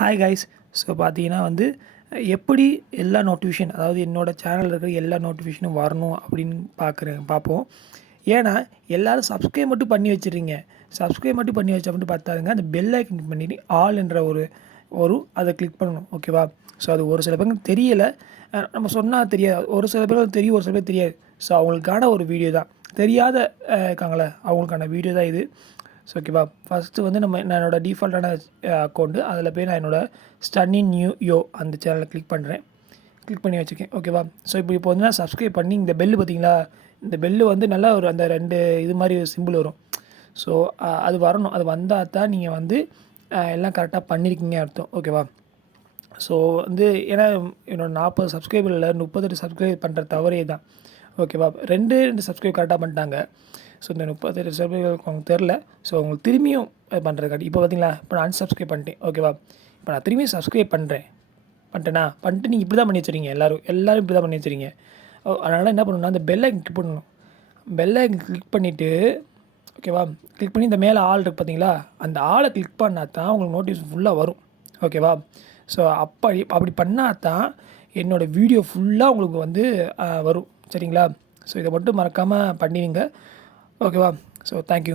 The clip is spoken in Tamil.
Hi guys. ஸோ பார்த்தீங்கன்னா எப்படி எல்லா நோட்டிஃபிகேஷன், அதாவது என்னோடய சேனலில் இருக்கிற எல்லா நோட்டிஃபிகேஷனும் வரணும் அப்படின்னு பார்ப்போம். ஏன்னா எல்லோரும் சப்ஸ்கிரைப் மட்டும் பண்ணி வச்சுருங்க. சப்ஸ்கிரைப் மட்டும் பண்ணி வச்சா மட்டும் பார்த்தாதுங்க. அந்த பெல் ஐக்கன் கிளிக் பண்ணிட்டு ஆல் என்ற ஒரு அதை கிளிக் பண்ணணும். ஓகேவா? ஸோ அது ஒரு சில பேருக்கு தெரியலை. நம்ம சொன்னால் தெரியாது. ஒரு சில பேருக்கு தெரியும், ஒரு சில பேர் தெரியாது. ஸோ அவங்களுக்கான ஒரு வீடியோ தான். தெரியாத இருக்காங்களே, அவங்களுக்கான வீடியோ தான் இது. ஸோ ஓகேவா? ஃபஸ்ட்டு நான் என்னோடய டிஃபால்ட்டான அக்கௌண்ட்டு அதில் போய் நான் என்னோடய ஸ்டன்னிங் நியூ யோ அந்த சேனலை கிளிக் கிளிக் பண்ணி வச்சுருக்கேன். ஓகேவா? ஸோ இப்போ நான் சப்ஸ்கிரைப் பண்ணி இந்த பெல்லு பார்த்தீங்களா, இந்த பெல்லு நல்லா ஒரு அந்த 2 இது மாதிரி சிம்பிள் வரும். ஸோ அது வரணும். அது வந்தால் தான் நீங்கள் எல்லாம் கரெக்டாக பண்ணியிருக்கீங்க அர்த்தம். ஓகேவா? ஸோ ஏன்னா என்னோடய 40 சப்ஸ்கிரைபரில் 38 சப்ஸ்கிரைப் பண்ணுற தவறே தான். ஓகேவா? 2 சப்ஸ்கிரைப் கரெக்டாக பண்ணிட்டாங்க. ஸோ இந்த 38 சப்ஸ்கிரைபர் அவங்களுக்கு தெரில. ஸோ அவங்களுக்கு திரும்பியும் பண்ணுறதுக்காட்டி இப்போ பார்த்தீங்களா, இப்போ நான் அன்சப்ஸ்கிரைப் பண்ணிட்டேன். ஓகேவா? இப்போ நான் திரும்பியும் சப்ஸ்கிரைப் பண்ணிட்டு நீங்கள் இப்படி தான் பண்ணி வச்சுருங்க. எல்லோரும் இப்படி தான் பண்ணி வச்சுருங்க. அதனால் என்ன பண்ணணும்னா, அந்த பெல் ஐக்கன் கிளிக் பண்ணணும். பெல் ஐக்கன் கிளிக் பண்ணிவிட்டு ஓகேவா, கிளிக் பண்ணி இந்த மேலே ஆல் இருக்குது பார்த்தீங்களா, அந்த ஆளை கிளிக் பண்ணால் தான் உங்களுக்கு நோட்டிஃபிகேஷன் ஃபுல்லாக வரும். ஓகேவா? ஸோ அப்படி பண்ணால் தான் என்னோடய வீடியோ ஃபுல்லாக உங்களுக்கு வரும். சரிங்களா? ஸோ இதை மட்டும் மறக்காமல் பண்ணிடுங்க. ஓகேவா? So thank you.